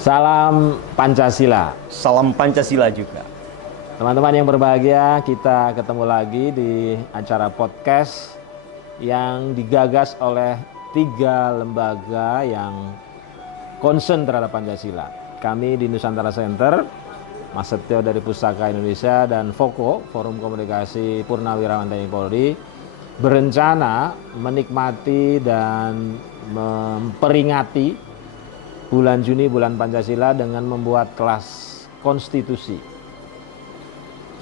Salam Pancasila. Salam Pancasila juga. Teman-teman yang berbahagia, kita ketemu lagi di acara podcast yang digagas oleh 3 lembaga yang concern terhadap Pancasila. Kami di Nusantara Center, Mas Setio dari Pustaka Indonesia, dan FOKO, Forum Komunikasi Purnawirawan TNI Polri, berencana menikmati dan memperingati bulan Juni, bulan Pancasila dengan membuat kelas konstitusi.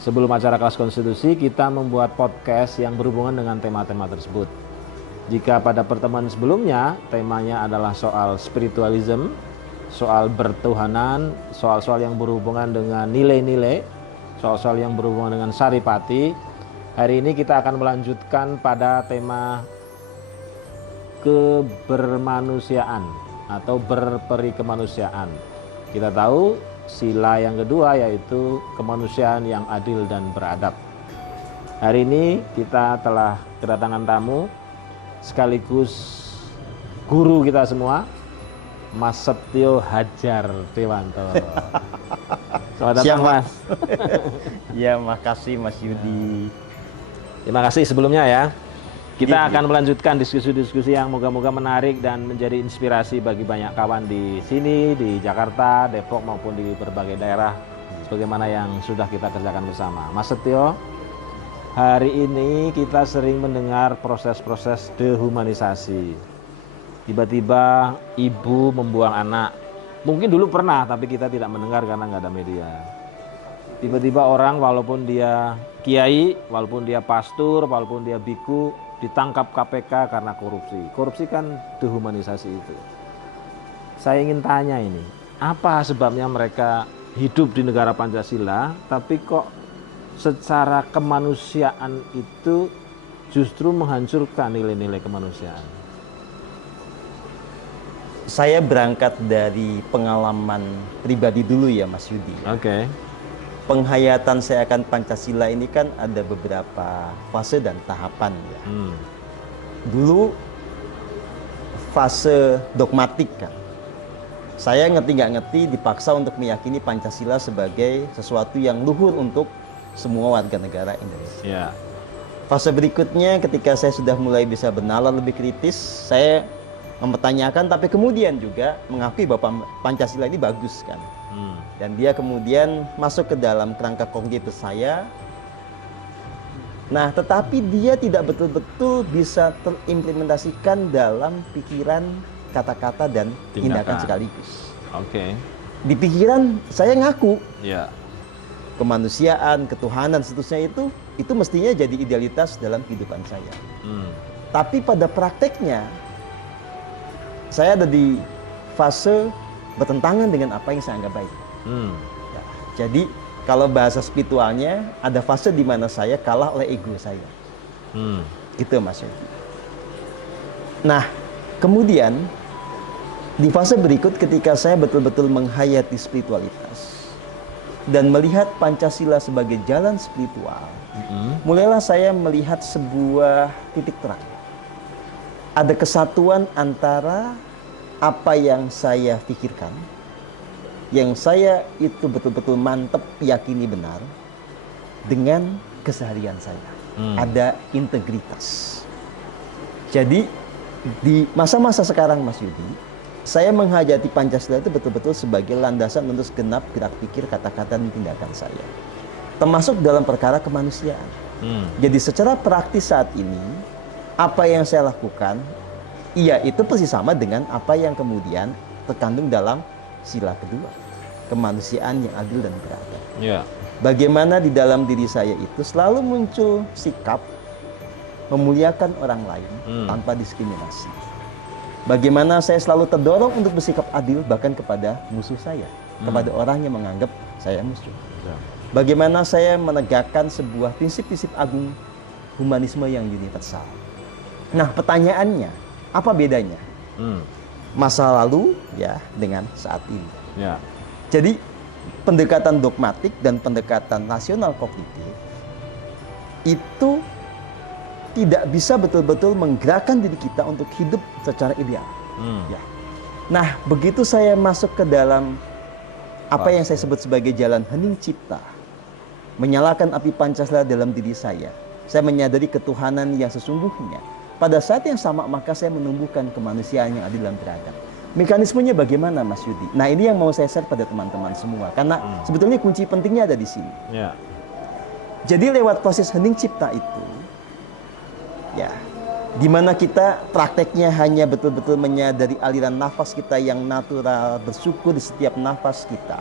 Sebelum acara kelas konstitusi, kita membuat podcast yang berhubungan dengan tema-tema tersebut. Jika pada pertemuan sebelumnya, temanya adalah soal spiritualism, soal bertuhanan, soal-soal yang berhubungan dengan nilai-nilai, soal-soal yang berhubungan dengan saripati, hari ini kita akan melanjutkan pada tema kebermanusiaan atau berperi kemanusiaan. Kita tahu sila yang kedua yaitu kemanusiaan yang adil dan beradab. Hari ini kita telah kedatangan tamu sekaligus guru kita semua, Mas Setio Hadjar Dewanto. Selamat datang, Mas. Ya, makasih Mas Yudi. Terima kasih sebelumnya ya. Kita akan melanjutkan diskusi-diskusi yang moga-moga menarik dan menjadi inspirasi bagi banyak kawan di sini, di Jakarta, Depok maupun di berbagai daerah sebagaimana yang sudah kita kerjakan bersama. Mas Setio, hari ini kita sering mendengar proses-proses dehumanisasi. Tiba-tiba ibu membuang anak. Mungkin dulu pernah, tapi kita tidak mendengar karena nggak ada media. Tiba-tiba orang walaupun dia kiai, walaupun dia pastor, walaupun dia biku, ditangkap KPK karena korupsi. Korupsi kan dehumanisasi itu. Saya ingin tanya ini, apa sebabnya mereka hidup di negara Pancasila, tapi kok secara kemanusiaan itu justru menghancurkan nilai-nilai kemanusiaan? Saya berangkat dari pengalaman pribadi dulu ya Mas Yudi. Oke. Penghayatan saya akan Pancasila ini kan ada beberapa fase dan tahapan ya. Dulu fase dogmatik kan. Saya ngerti nggak ngerti dipaksa untuk meyakini Pancasila sebagai sesuatu yang luhur untuk semua warga negara Indonesia. Ya. Fase berikutnya ketika saya sudah mulai bisa bernalar lebih kritis, saya mempertanyakan tapi kemudian juga mengakui bahwa Pancasila ini bagus kan. Dan dia kemudian masuk ke dalam kerangka kognitif saya. Nah, tetapi dia tidak betul-betul bisa terimplementasikan dalam pikiran, kata-kata, dan tindakan sekaligus. Oke. Di pikiran saya ngaku Ya. kemanusiaan, ketuhanan, seterusnya itu mestinya jadi idealitas dalam kehidupan saya. Tapi pada prakteknya saya ada di fase bertentangan dengan apa yang saya anggap baik. Ya, jadi kalau bahasa spiritualnya ada fase di mana saya kalah oleh ego saya. Gitu Mas Yogi. Nah, kemudian di fase berikut ketika saya betul-betul menghayati spiritualitas dan melihat Pancasila sebagai jalan spiritual, mulailah saya melihat sebuah titik terang. Ada kesatuan antara apa yang saya pikirkan, yang saya itu betul-betul mantep yakini benar, dengan keseharian saya. Ada integritas. Jadi di masa-masa sekarang Mas Yudi, saya menghayati Pancasila itu betul-betul sebagai landasan untuk segenap gerak pikir, kata-kata, dan tindakan saya. Termasuk dalam perkara kemanusiaan. Jadi secara praktis saat ini, apa yang saya lakukan, iya itu persis sama dengan apa yang kemudian terkandung dalam sila kedua, kemanusiaan yang adil dan beradab. Ya. Bagaimana di dalam diri saya itu selalu muncul sikap memuliakan orang lain tanpa diskriminasi. Bagaimana saya selalu terdorong untuk bersikap adil bahkan kepada musuh saya, kepada orang yang menganggap saya musuh. Ya. Bagaimana saya menegakkan sebuah prinsip-prinsip agung humanisme yang universal. Nah, pertanyaannya, apa bedanya masa lalu ya dengan saat ini? Ya. Jadi pendekatan dogmatik dan pendekatan nasional kognitif itu tidak bisa betul-betul menggerakkan diri kita untuk hidup secara ideal. Ya. Nah, begitu saya masuk ke dalam apa yang saya sebut sebagai jalan hening cipta, menyalakan api Pancasila dalam diri saya menyadari ketuhanan yang sesungguhnya. Pada saat yang sama maka saya menumbuhkan kemanusiaan yang adil dan beradab. Mekanismenya bagaimana Mas Yudi? Nah ini yang mau saya share pada teman-teman semua, karena sebetulnya kunci pentingnya ada di sini. Ya. Jadi lewat proses hening cipta itu, ya, dimana kita prakteknya hanya betul-betul menyadari aliran nafas kita yang natural, bersyukur di setiap nafas kita.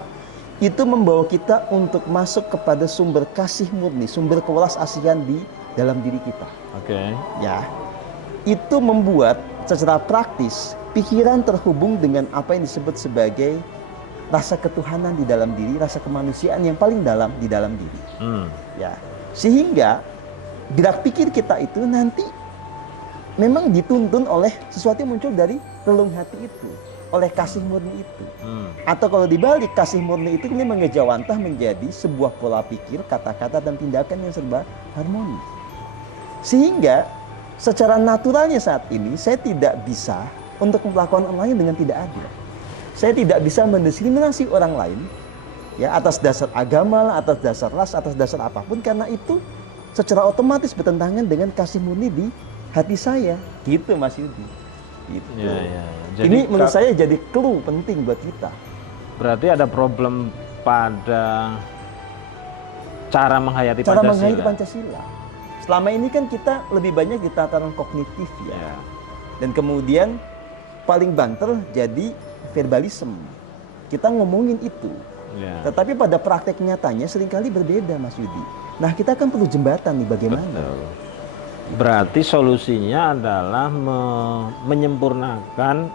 Itu membawa kita untuk masuk kepada sumber kasih murni, sumber kewelas asihan di dalam diri kita. Oke. Ya, itu membuat secara praktis pikiran terhubung dengan apa yang disebut sebagai rasa ketuhanan di dalam diri, rasa kemanusiaan yang paling dalam di dalam diri. Ya, sehingga gerak pikir kita itu nanti memang dituntun oleh sesuatu yang muncul dari relung hati itu, oleh kasih murni itu. Atau kalau dibalik, kasih murni itu ini mengejawantah menjadi sebuah pola pikir, kata-kata dan tindakan yang serba harmoni. Sehingga secara naturalnya saat ini saya tidak bisa untuk melakukan orang lain dengan tidak adil. Saya tidak bisa mendiskriminasi orang lain ya atas dasar agama, atas dasar ras, atas dasar apapun, karena itu secara otomatis bertentangan dengan kasih murni di hati saya. Gitu Mas Yudi. Gitu. Ya. Jadi, ini menurut saya jadi clue penting buat kita. Berarti ada problem pada cara menghayati Cara Pancasila. menghayati Pancasila. Selama ini kan kita lebih banyak di tataran kognitif ya. Dan kemudian paling banter jadi verbalisme. Kita ngomongin itu. Ya. Tetapi pada praktek nyatanya seringkali berbeda Mas Yudi. Nah kita kan perlu jembatan nih bagaimana. Betul. Berarti solusinya adalah menyempurnakan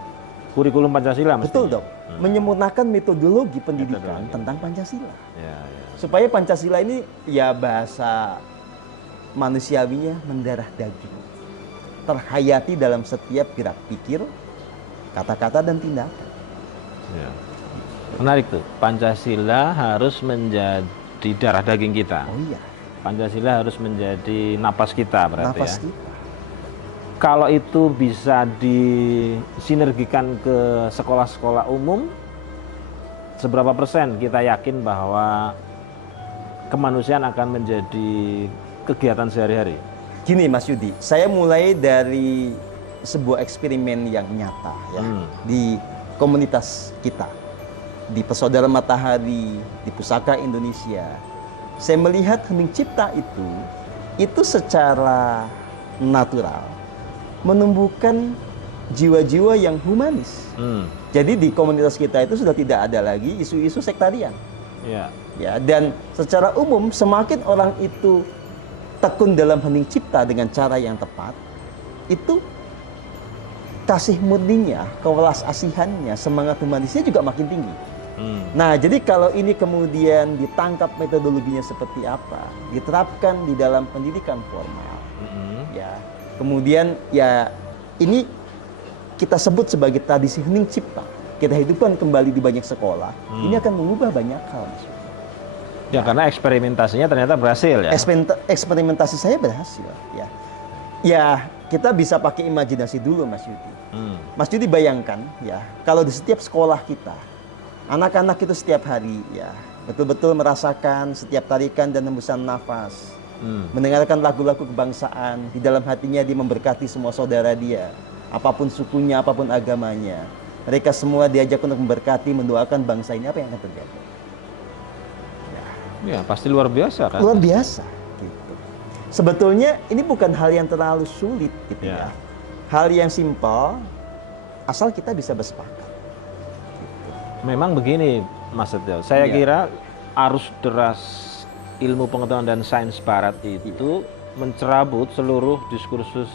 kurikulum Pancasila. Betul dong. Menyempurnakan metodologi pendidikan tentang Pancasila. Ya. Supaya Pancasila ini ya bahasa manusiawinya mendarah daging, terhayati dalam setiap gerak pikir, kata-kata dan tindakan. Ya. Menarik tuh, Pancasila harus menjadi darah daging kita. Oh iya. Pancasila harus menjadi napas kita berarti Nafas ya. kita. Kalau itu bisa disinergikan ke sekolah-sekolah umum, seberapa persen kita yakin bahwa kemanusiaan akan menjadi kegiatan sehari-hari? Gini Mas Yudi, saya mulai dari sebuah eksperimen yang nyata ya di komunitas kita, di Persaudaraan Matahari, di Pusaka Indonesia. Saya melihat hening cipta itu secara natural menumbuhkan jiwa-jiwa yang humanis. Jadi di komunitas kita itu sudah tidak ada lagi isu-isu sektarian. Ya, dan secara umum semakin orang itu tekun dalam hening cipta dengan cara yang tepat, itu kasih murninya, kewelas asihannya, semangat humanisnya juga makin tinggi. Nah, jadi kalau ini kemudian ditangkap metodologinya seperti apa, diterapkan di dalam pendidikan formal, ya, kemudian ya ini kita sebut sebagai tradisi hening cipta, kita hidupkan kembali di banyak sekolah, ini akan mengubah banyak hal. Ya, karena eksperimentasinya ternyata berhasil ya. Eksperimentasi saya berhasil, ya. Ya, kita bisa pakai imajinasi dulu, Mas Yudi. Mas Yudi bayangkan, ya, kalau di setiap sekolah kita, anak-anak itu setiap hari, ya, betul-betul merasakan setiap tarikan dan hembusan nafas, mendengarkan lagu-lagu kebangsaan, di dalam hatinya dia memberkati semua saudara dia, apapun sukunya, apapun agamanya. Mereka semua diajak untuk memberkati, mendoakan bangsa ini, apa yang akan terjadi? Ya, pasti luar biasa kan? Luar biasa. Gitu. Sebetulnya ini bukan hal yang terlalu sulit, gitu ya. Hal yang simpel, asal kita bisa bersepakat. Gitu. Memang begini, Mas Setio. Saya kira arus deras ilmu pengetahuan dan sains barat itu mencerabut seluruh diskursus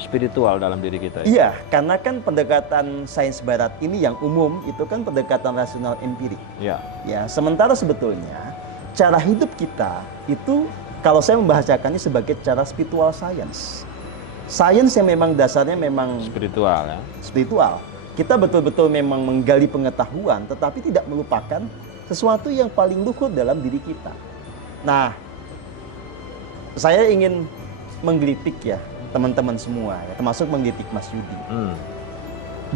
spiritual dalam diri kita. Iya, karena kan pendekatan sains barat ini yang umum itu kan pendekatan rasional empirik. Ya. Ya, sementara sebetulnya cara hidup kita itu kalau saya membahasakannya sebagai cara spiritual science. Sains yang memang dasarnya memang spiritual ya. Spiritual. Kita betul-betul memang menggali pengetahuan tetapi tidak melupakan sesuatu yang paling luhur dalam diri kita. Nah, saya ingin menggelitik ya teman-teman semua ya, termasuk menggelitik Mas Yudi.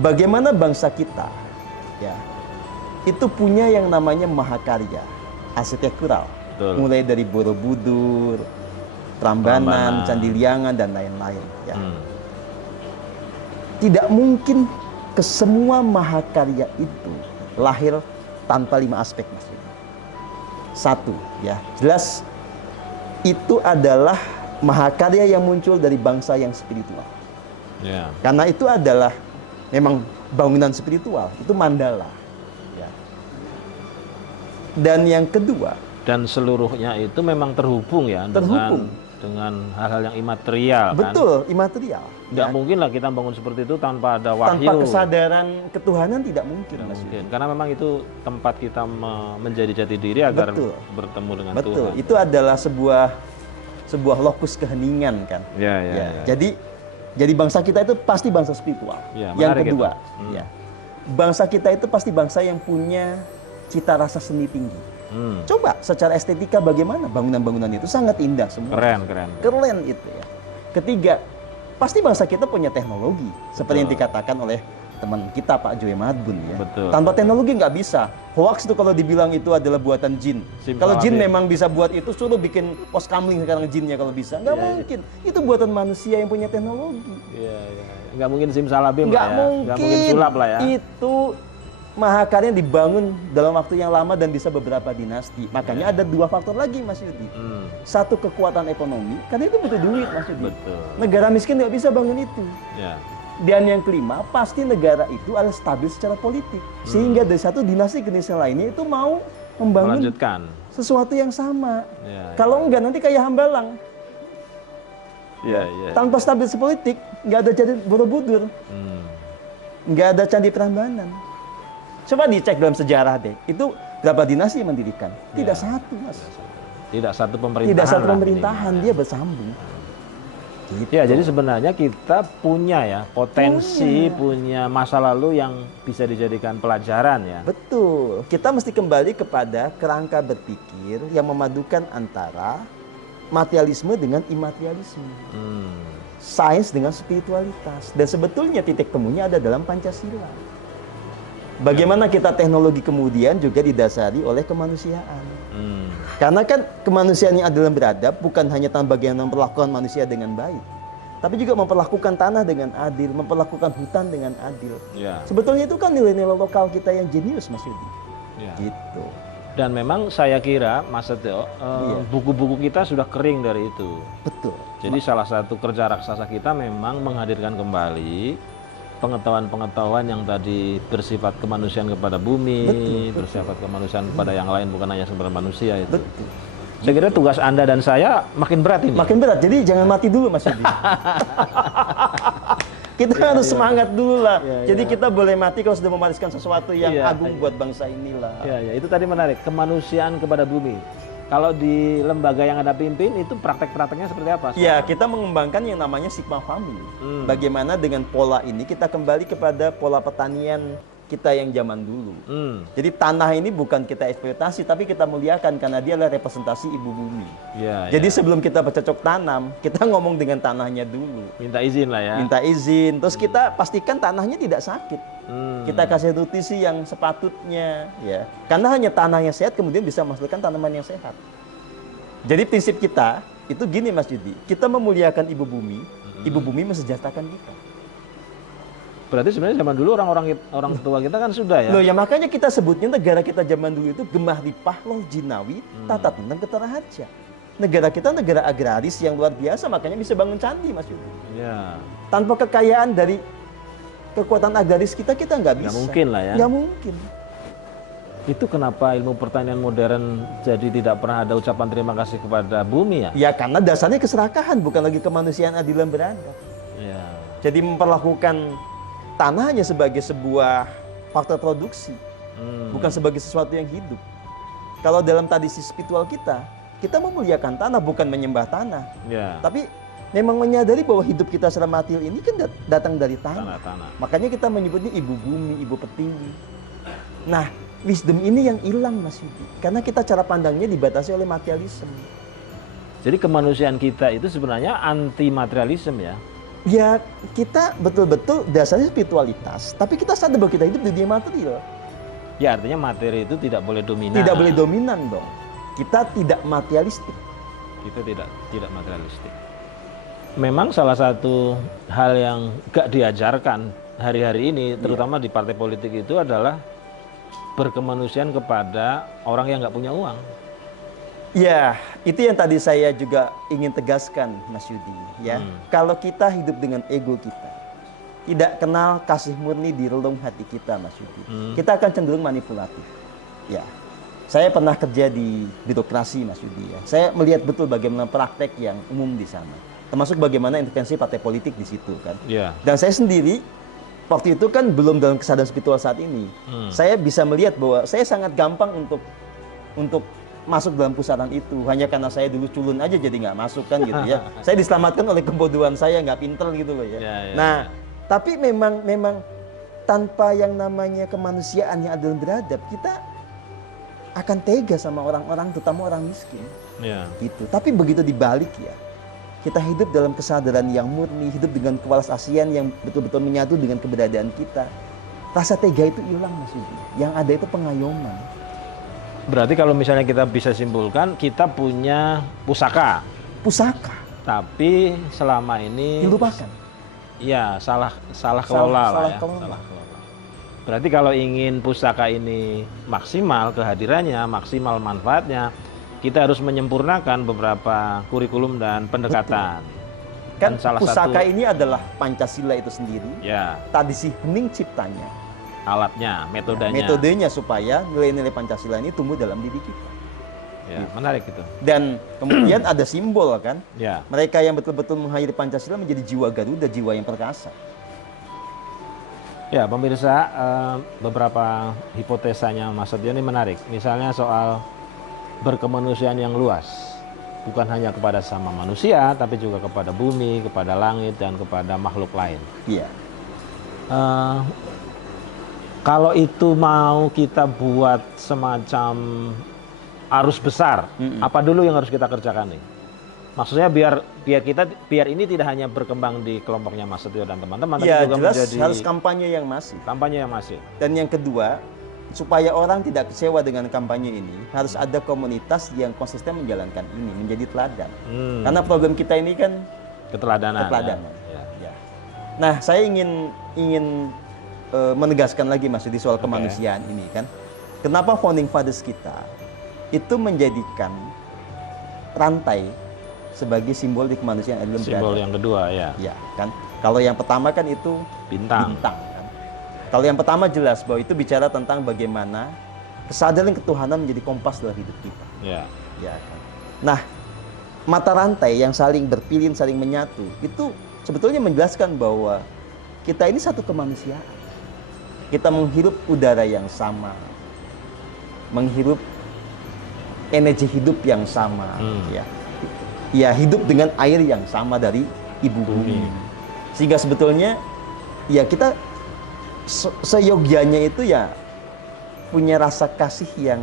Bagaimana bangsa kita ya itu punya yang namanya mahakarya, arsitektural. Betul. Mulai dari Borobudur, Prambanan, Candi Liangan, dan lain-lain. Ya. Tidak mungkin kesemua mahakarya itu lahir tanpa 5 aspek, Mas. Satu, ya jelas itu adalah mahakarya yang muncul dari bangsa yang spiritual. Ya. Karena itu adalah memang bangunan spiritual, itu mandala. Ya. Dan yang kedua, dan seluruhnya itu memang terhubung ya dengan hal-hal yang imaterial. Betul, kan? imaterial. Tidak mungkin lah kita bangun seperti itu tanpa ada wahyu. Tanpa kesadaran ketuhanan tidak mungkin. Tidak mungkin. Karena memang itu tempat kita menjadi jati diri agar bertemu dengan Tuhan. Itu adalah sebuah lokus keheningan kan. Ya. Jadi bangsa kita itu pasti bangsa spiritual. Ya, yang kedua, ya, bangsa kita itu pasti bangsa yang punya cita rasa seni tinggi. Coba secara estetika bagaimana bangunan-bangunan itu sangat indah semua. Keren itu ya. Ketiga, pasti bangsa kita punya teknologi. Seperti yang dikatakan oleh teman kita Pak Joy Madbun ya. Betul. Tanpa teknologi nggak bisa. Hoax itu kalau dibilang itu adalah buatan jin. Kalau jin memang bisa buat itu, suruh bikin pos kamling sekarang jinnya kalau bisa. Nggak mungkin. Itu buatan manusia yang punya teknologi. Iya. Nggak mungkin simsalabim nggak lah ya. Mungkin. Nggak mungkin sulap lah ya. Itu mahakarya dibangun dalam waktu yang lama dan bisa beberapa dinasti. Makanya ada 2 faktor lagi, Mas Yudi. Satu, kekuatan ekonomi, karena itu butuh duit, Mas Yudi. Betul. Negara miskin nggak bisa bangun itu. Ya. Dan yang kelima, pasti negara itu harus stabil secara politik. Sehingga dari satu dinasti ke dinasti lainnya itu mau membangun melanjutkan sesuatu yang sama. Ya. Kalau enggak nanti kayak Hambalang. Ya. Tanpa stabil politik, nggak ada Candi Borobudur. Nggak ada Candi Prambanan. Coba dicek dalam sejarah deh. Itu berapa dinasti yang mendirikan? Tidak satu, Mas. Tidak satu pemerintahan. Tidak satu pemerintahan, dia bersambung. Gitu. Ya, jadi sebenarnya kita punya potensi, punya masa lalu yang bisa dijadikan pelajaran ya. Betul. Kita mesti kembali kepada kerangka berpikir yang memadukan antara materialisme dengan imaterialisme. Sains dengan spiritualitas. Dan sebetulnya titik temunya ada dalam Pancasila. Bagaimana kita teknologi kemudian juga didasari oleh kemanusiaan. Karena kan kemanusiaan yang adil dan beradab bukan hanya tentang bagaimana memperlakukan manusia dengan baik, tapi juga memperlakukan tanah dengan adil, memperlakukan hutan dengan adil. Ya. Sebetulnya itu kan nilai-nilai lokal kita yang jenius, Mas Yudi. Ya. Gitu. Dan memang saya kira, Mas Setio, buku-buku kita sudah kering dari itu. Betul. Jadi salah satu kerja raksasa kita memang menghadirkan kembali pengetahuan-pengetahuan yang tadi bersifat kemanusiaan kepada bumi, bersifat kemanusiaan kepada yang lain, bukan hanya sekedar manusia itu. Betul. Saya kira tugas Anda dan saya makin berat ini. Makin berat, jadi jangan mati dulu, Mas Yudi. Kita harus semangat dulu lah. Jadi kita boleh mati kalau sudah mewariskan sesuatu yang agung buat bangsa inilah. Ya, itu tadi menarik, kemanusiaan kepada bumi. Kalau di lembaga yang Anda pimpin itu praktek-prakteknya seperti apa? Ya, kita mengembangkan yang namanya Sigma Farming. Bagaimana dengan pola ini kita kembali kepada pola pertanian kita yang zaman dulu. Jadi tanah ini bukan kita eksploitasi, tapi kita muliakan karena dia adalah representasi ibu bumi. Jadi sebelum kita bercocok tanam, kita ngomong dengan tanahnya dulu. Minta izin lah ya. Minta izin, terus kita pastikan tanahnya tidak sakit. Kita kasih nutrisi yang sepatutnya, ya. Karena hanya tanah yang sehat kemudian bisa menghasilkan tanaman yang sehat. Jadi prinsip kita itu gini, Mas Yudi, kita memuliakan ibu bumi mensejahterakan kita. Berarti sebenarnya zaman dulu orang tua kita kan sudah ya. Loh ya, makanya kita sebutnya negara kita zaman dulu itu gemah ripah loh jinawi tata tentang ketara haja. Negara kita negara agraris yang luar biasa, makanya bisa bangun candi, Mas Yudi. Ya. Tanpa kekayaan dari kekuatan agraris kita nggak bisa. Nggak mungkin lah ya. Nggak mungkin. Itu kenapa ilmu pertanian modern jadi tidak pernah ada ucapan terima kasih kepada bumi ya? Ya karena dasarnya keserakahan, bukan lagi kemanusiaan adil dan beradab. Ya. Jadi memperlakukan tanah hanya sebagai sebuah faktor produksi, bukan sebagai sesuatu yang hidup. Kalau dalam tradisi spiritual kita memuliakan tanah, bukan menyembah tanah. Ya. Tapi memang menyadari bahwa hidup kita secara material ini kan datang dari tanah. Makanya kita menyebutnya ibu bumi, ibu pertiwi. Nah, wisdom ini yang hilang, Mas Yudi. Karena kita cara pandangnya dibatasi oleh materialisme. Jadi kemanusiaan kita itu sebenarnya anti materialisme ya? Ya, kita betul-betul dasarnya spiritualitas, tapi kita sadar bahwa kita hidup di dunia material. Ya artinya materi itu tidak boleh dominan. Tidak boleh dominan dong. Kita tidak materialistik. Kita tidak materialistik. Memang salah satu hal yang gak diajarkan hari-hari ini, terutama di partai politik itu adalah berkemanusiaan kepada orang yang nggak punya uang. Ya, itu yang tadi saya juga ingin tegaskan, Mas Yudi. Ya, kalau kita hidup dengan ego kita, tidak kenal kasih murni di relung hati kita, Mas Yudi, kita akan cenderung manipulatif. Ya, saya pernah kerja di birokrasi, Mas Yudi. Ya, saya melihat betul bagaimana praktek yang umum di sana, termasuk bagaimana intervensi partai politik di situ kan. Ya. Dan saya sendiri waktu itu kan belum dalam kesadaran spiritual saat ini. Saya bisa melihat bahwa saya sangat gampang untuk masuk dalam pusaran itu hanya karena saya dulu culun aja jadi nggak masuk kan gitu ya. Saya diselamatkan oleh kebodohan saya, nggak pinter gitu loh ya. Nah, tapi memang tanpa yang namanya kemanusiaan yang adil dan beradab, kita akan tega sama orang-orang, terutama orang miskin. Gitu. Tapi begitu dibalik ya, kita hidup dalam kesadaran yang murni, hidup dengan kewalas asian yang betul-betul menyatu dengan keberadaan kita. Rasa tega itu hilang, Mas Yudi. Yang ada itu pengayoman. Berarti kalau misalnya kita bisa simpulkan, kita punya pusaka. Pusaka. Tapi selama ini dilupakan. Iya, salah kelola lah ya. Kelola. Salah kelola. Berarti kalau ingin pusaka ini maksimal kehadirannya, maksimal manfaatnya, kita harus menyempurnakan beberapa kurikulum dan pendekatan. Betul. Kan salah pusaka ini adalah Pancasila itu sendiri. Ya. Tradisi hening ciptanya. Alatnya, metodenya. Metodenya supaya nilai-nilai Pancasila ini tumbuh dalam diri kita. Ya, menarik itu. Dan kemudian ada simbol kan. Ya. Mereka yang betul-betul menghayati Pancasila menjadi jiwa Garuda, jiwa yang perkasa. Ya, pemirsa, beberapa hipotesanya Mas Setio ini menarik. Misalnya soal berkemanusiaan yang luas. Bukan hanya kepada sama manusia, tapi juga kepada bumi, kepada langit, dan kepada makhluk lain. Iya. Kalau itu mau kita buat semacam arus besar, apa dulu yang harus kita kerjakan nih? Maksudnya biar ini tidak hanya berkembang di kelompoknya Mas Setio dan teman-teman, ya, tapi juga jelas menjadi harus kampanye yang masif. Kampanye yang masif. Dan yang kedua, supaya orang tidak kecewa dengan kampanye ini, harus ada komunitas yang konsisten menjalankan ini, menjadi teladan. Karena problem kita ini kan keteladanan. Ya. Nah, saya ingin menegaskan lagi Mas di soal kemanusiaan ini kan. Kenapa founding fathers kita itu menjadikan rantai sebagai simbol di kemanusiaan adil dan beradab. Simbol yang kedua ya. Ya kan. Kalau yang pertama kan itu bintang kan. Kalau yang pertama jelas bahwa itu bicara tentang bagaimana kesadaran ketuhanan menjadi kompas dalam hidup kita. Ya. Ya kan. Nah, mata rantai yang saling berpilin, saling menyatu itu sebetulnya menjelaskan bahwa kita ini satu kemanusiaan. Kita menghirup udara yang sama, menghirup energi hidup yang sama, ya hidup dengan air yang sama dari ibu bumi. Sehingga sebetulnya ya kita seyogianya itu ya punya rasa kasih yang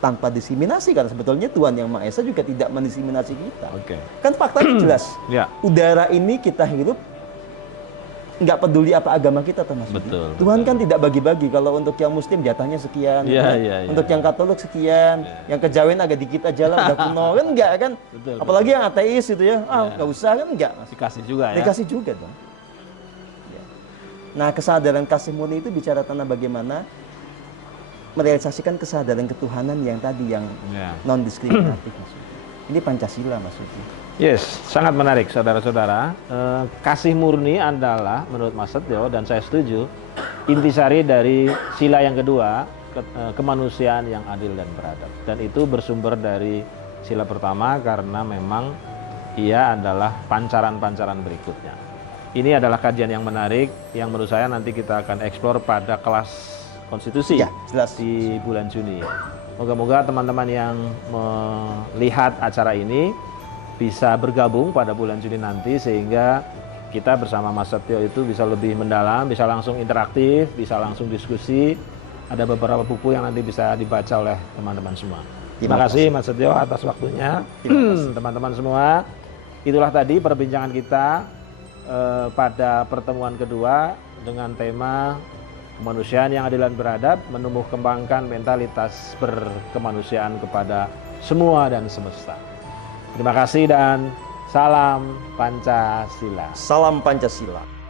tanpa diskriminasi, karena sebetulnya Tuhan Yang Maha Esa juga tidak mendiskriminasi kita. Kan faktanya jelas. Udara ini kita hirup nggak peduli apa agama kita, Mas. Tuhan kan tidak bagi-bagi. Kalau untuk yang Muslim jatahnya sekian, untuk yang Katolik sekian, yang kejawen agak dikit aja lah, udah kuno kan enggak kan? Apalagi yang ateis itu ya, nggak usah kan enggak, Mas. Dikasih juga ya. Dikasih juga dong. Ya. Nah, kesadaran kasih murni itu bicara tentang bagaimana merealisasikan kesadaran ketuhanan yang tadi yang non diskriminatif. Ini Pancasila, Mas. Yes, sangat menarik saudara-saudara. Kasih murni adalah menurut Mas Setio, dan saya setuju, intisari dari sila yang kedua, kemanusiaan yang adil dan beradab. Dan itu bersumber dari sila pertama karena memang ia adalah pancaran-pancaran berikutnya. Ini adalah kajian yang menarik yang menurut saya nanti kita akan eksplor pada kelas konstitusi di bulan Juni. Moga-moga teman-teman yang melihat acara ini bisa bergabung pada bulan Juni nanti, sehingga kita bersama Mas Setio itu bisa lebih mendalam, bisa langsung interaktif, bisa langsung diskusi. Ada beberapa buku yang nanti bisa dibaca oleh teman-teman semua. Terima kasih Mas Setio atas waktunya. Teman-teman semua, itulah tadi perbincangan kita pada pertemuan kedua dengan tema kemanusiaan yang adil dan beradab, menumbuh kembangkan mentalitas berkemanusiaan kepada semua dan semesta. Terima kasih dan salam Pancasila. Salam Pancasila.